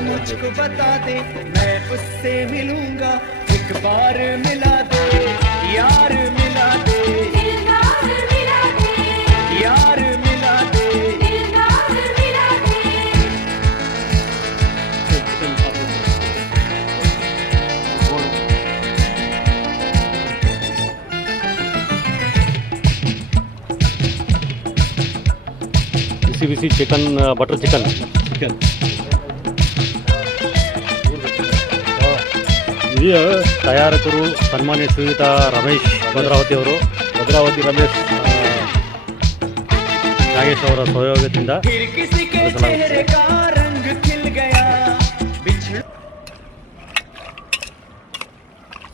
मुझको बता दे, मैं उससे मिलूंगा, एक बार मिला दे, यार मिला दे, दिलदार मिला दे, यार मिला दे, दिलदार मिला दे। ಬಿಸಿ ಬಿಸಿ ಚಿಕನ್, ಬಟರ್ ಚಿಕನ್. ಇದು ತಯಾರಕರು ಸನ್ಮಾನ್ಯ ಶ್ರೀಯುತ ರಮೇಶ್ ಭದ್ರಾವತಿ ಅವರು, ಭದ್ರಾವತಿ ರಮೇಶ್ ನಾಗೇಶ್ ಅವರ ಸಹಯೋಗದಿಂದ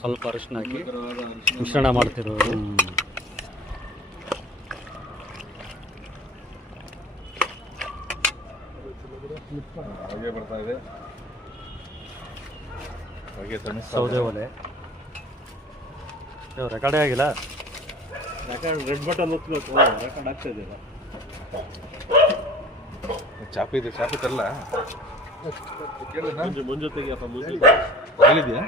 ಸ್ವಲ್ಪ ಅರಿಶಿನ ಹಾಕಿ ಮಿಶ್ರಣ ಮಾಡ್ತಿರೋದು. ಹಾಗೆ ಬರ್ತಾ ಇದೆ, ಸೌದೆ ಒಲೆ ರೆಕಾರ್ಡೇ ಆಗಿಲ್ಲ. ರೆಡ್ ಬಟನ್ ಒತ್ತಬೇಕು, ರೆಕಾರ್ಡ್ ಆಗ್ತಾ ಇದೆಯಲ್ಲ. ಚಾಪಿ ತರಲ್ಲ ಮುಂಜೆ ತೆಗಿಯಪ್ಪ, ಮುಂಜೆ ಹೇಳಿದ್ಯಾ?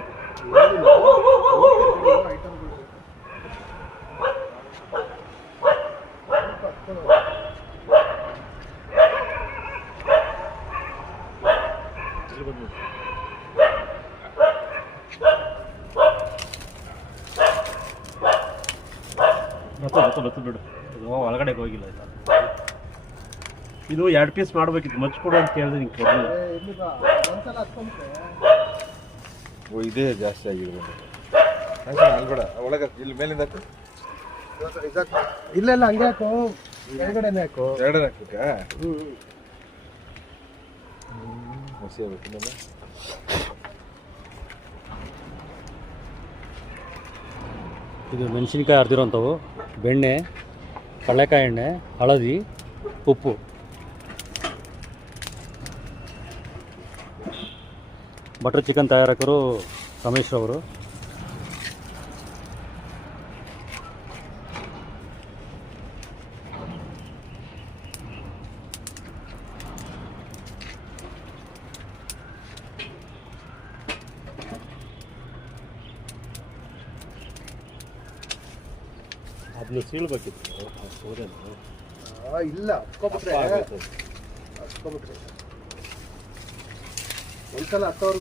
ಬತ್ತು ಬಿಡು, ಒಳಗಡೆ ಹೋಗಿಲ್ಲ. ಇದು 2 ಪೀಸ್ ಮಾಡ್ಬೇಕಿತ್ತು, ಮಚ್ಕೊಡು ಅಂತ ಕೇಳಿದ್ರೆ ನಿಂಗೆ ಕೊಡಲಿಲ್ಲ. ಓ ಇದೇ ಜಾಸ್ತಿ ಆಗಿದೆ. ಅಲ್ಬೇಡ, ಒಳಗೆ ಇಲ್ಲಿ ಮೇಲಿಂದ ಹಾಕು. ಇಲ್ಲ ಹಂಗೆ ಹಾಕು, ಎರಗಡೆನೆ ಹಾಕು. ಎರಡನೇ ಹಾಕ್ಬೇಕಾ? ಹಸಿ ಆಗ್ಬೇಕು. ಇದು ಮೆಣಸಿನ್ಕಾಯಿ ಅರ್ದಿರೋಂಥವು, ಬೆಣ್ಣೆ, ಕಡಲೆಕಾಯಿ ಎಣ್ಣೆ, ಹಳದಿ, ಉಪ್ಪು. ಬಟರ್ ಚಿಕನ್ ತಯಾರಕರು ರಮೇಶ್ ಅವರು. ಅದನ್ನು ಸೀಳ್ಬೇಕಿತ್ತು ಸೌದೆನ. ಇಲ್ಲ ಹತ್ಕೊಬಿಟ್ರೆ ಒಂದ್ಸಲ 10,000